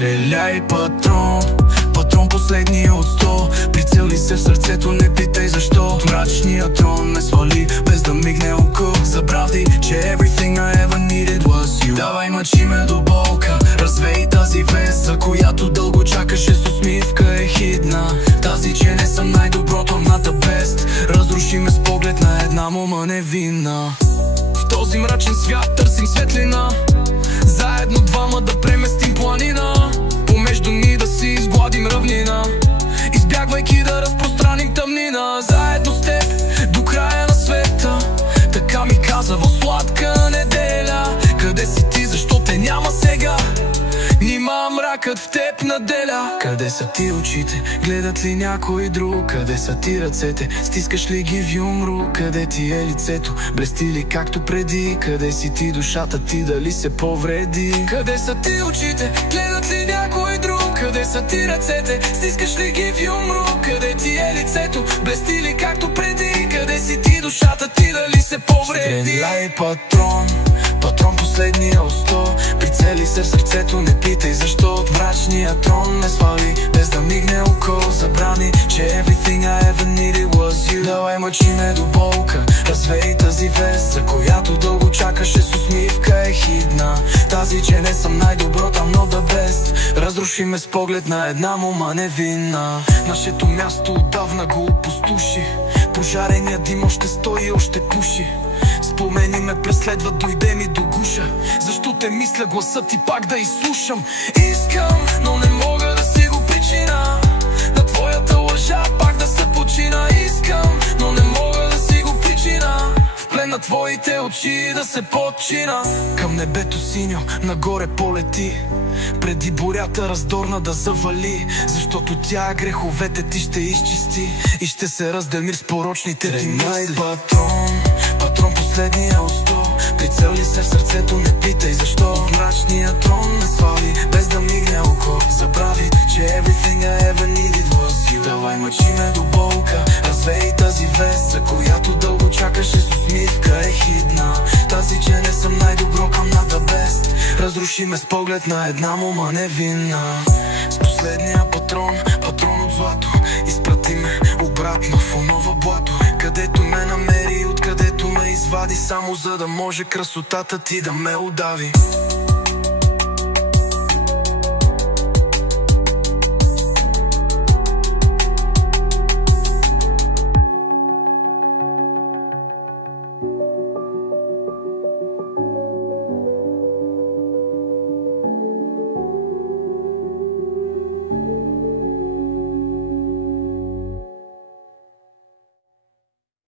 Стреляй, патрон, патрон последния от 100. Прицели се в сърцето, не питай защо. Мрачният трон ме свали, без да мигне око. Забрави, че everything I ever needed was you. Давай, мъчи ме до болка, развей тази вест, за която дълго чакаше с усмивка е хидна. Тази, че не съм най-доброто, not the best. Разруши ме с поглед на една мома невинна. В този мрачен свят търсим светлина, заедно двама да преместим планина. Помежду ни да си изгладим равнина, избягвайки да разпространим тъмнина. Заедно с теб до края на света, така ми каза в сладка неделя. Къде си ти, защо те няма сега? Нима мракът в теб наделя. Къде са ти очите, гледат ли някой друг? Къде са ти ръцете, стискаш ли ги в юмрук? Къде ти е лицето, блести ли както преди? Къде си ти, душата ти, дали се повреди? Къде са ти очите, гледат ли някой друг? Къде са ти ръцете, стискаш ли ги в юмрук? Къде ти е лицето, блести ли както преди? Къде си ти, душата ти, дали се повреди? Стреляй, патрон, патрон последния от 100. Прицели се в сърцето, не питай защо. Мрачния трон ме свали, без да мигне око. Забрани, че everything I ever needed was you. Давай, мъчи ме до болка, развей тази вест, за която дълго чакаше с усмивка е хидна. Тази, че не съм най-добро, там not the best. Разруши ме с поглед на една мома невинна. Нашето място отдавна го опустоши, пожарения дим още стои, още пуши. Спомени ме преследват, дойде ми до гуша. Защо те мисля, гласът ти пак да изслушам. Искам, но не мога да си го причина, на твоята лъжа пак да се почина. Искам, но не мога да си го причина, в плен на твоите очи да се подчина. Към небето синьо, нагоре полети, преди бурята раздорна да завали. Защото тя греховете ти ще изчисти и ще се разде мир с порочните ти мисли. Патрон, патрон последния от 100. Прицели се в сърцето, не питай защо. Мрачния трон ме свали, без да мигне око. Забрави, че everything I ever needed was you. Давай, мъчи ме до болка, развей тази вест, за която дълго чакаше с усмивка е хидна. Тази, че не съм най-добро, към not the best. Разруши ме с поглед на една мома невинна. С последния патрон, патрон от злато, изпрати ме обратно в онова блато, където ме намери, откъдето ме извади, само за да може красотата ти да ме удави.